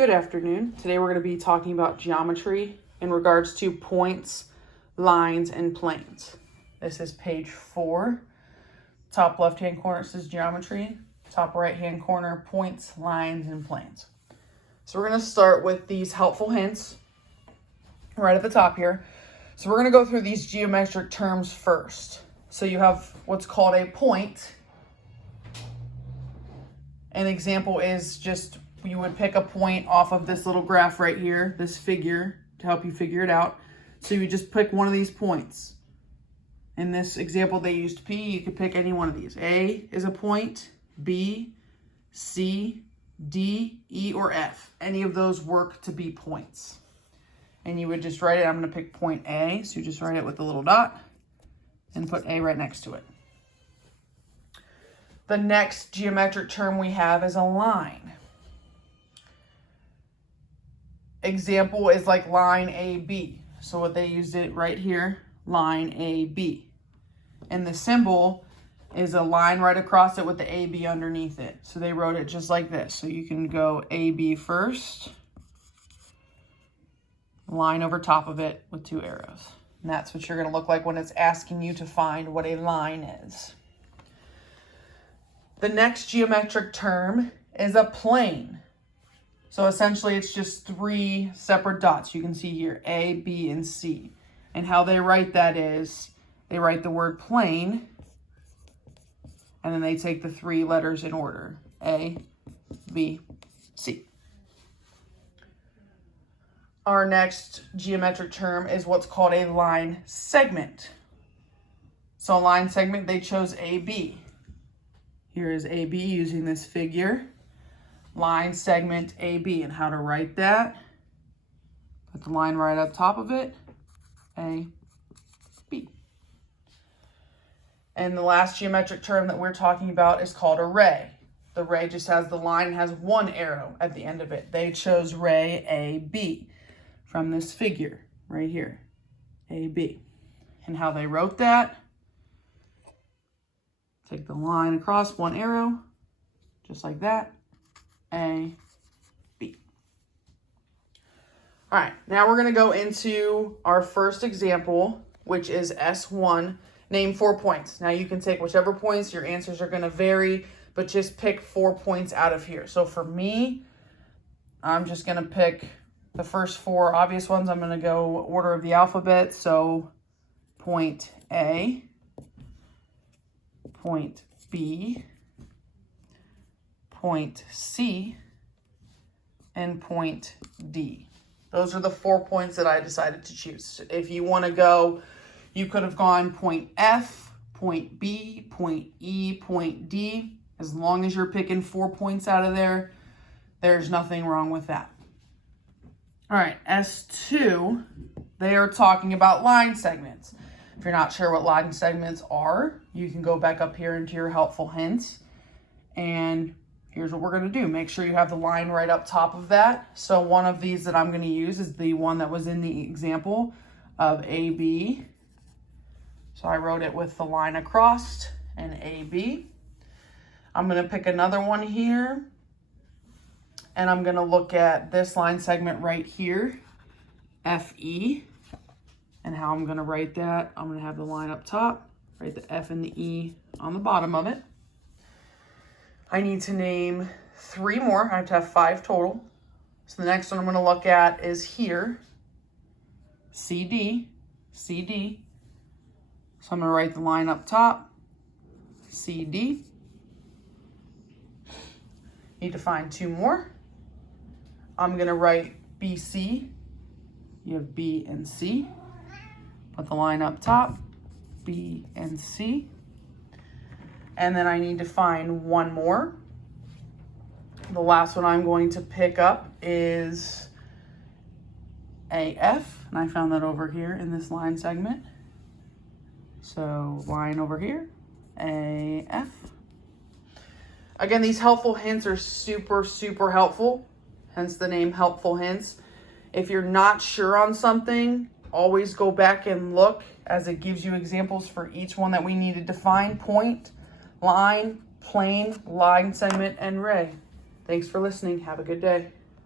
Good afternoon. Today we're going to be talking about geometry in regards to points, lines, and planes. This is page 4. Top left-hand corner says geometry. Top right-hand corner, points, lines, and planes. So we're going to start with these helpful hints right at the top here. So we're going to go through these geometric terms first. So you have what's called a point. An example is just you would pick a point off of this little graph right here, this figure, to help you figure it out. So you just pick one of these points. In this example, they used P. You could pick any one of these. A is a point, B, C, D, E, or F. Any of those work to be points. And you would just write it. I'm going to pick point A. So you just write it with a little dot and put A right next to it. The next geometric term we have is a line. Example is like line AB. So what they used it right here, line AB. And the symbol is a line right across it with the AB underneath it. So they wrote it just like this. So you can go AB first, line over top of it with 2 arrows. And that's what you're going to look like when it's asking you to find what a line is. The next geometric term is a plane. So essentially it's just 3 separate dots. You can see here, A, B, and C. And how they write that is, they write the word plane, and then they take the 3 letters in order, A, B, C. Our next geometric term is what's called a line segment. So a line segment, they chose AB. Here is AB using this figure. Line segment AB, and how to write that. Put the line right up top of it. A, B. And the last geometric term that we're talking about is called a ray. The ray just has the line and has 1 arrow at the end of it. They chose ray AB from this figure right here, AB. And how they wrote that, take the line across, 1 arrow, just like that. A, B. All right, now we're going to go into our first example, which is S1. Name 4 points. Now you can take whichever points. Your answers are going to vary, but just pick 4 points out of here. So for me, I'm just going to pick the first 4 obvious ones. I'm going to go order of the alphabet. So point A, point B, point C, and point D. Those are the 4 points that I decided to choose. If you want to go, you could have gone point F, point B, point E, point D. As long as you're picking 4 points out of there, there's nothing wrong with that. All right, S2, they are talking about line segments. If you're not sure what line segments are, you can go back up here into your helpful hints. And here's what we're going to do. Make sure you have the line right up top of that. So one of these that I'm going to use is the one that was in the example of AB. So I wrote it with the line across and AB. I'm going to pick another one here. And I'm going to look at this line segment right here, FE. And how I'm going to write that, I'm going to have the line up top, write the F and the E on the bottom of it. I need to name 3 more. I have to have 5 total. So the next one I'm going to look at is here, CD, CD. So I'm going to write the line up top, CD. Need to find 2 more. I'm going to write BC. You have B and C. Put the line up top, B and C. And then I need to find 1 more. The last one I'm going to pick up is AF. And I found that over here in this line segment. So line over here, AF. Again, these helpful hints are super, super helpful. Hence the name Helpful Hints. If you're not sure on something, always go back and look, as it gives you examples for each one that we needed to find. Point, line, plane, line segment, and ray. Thanks for listening. Have a good day.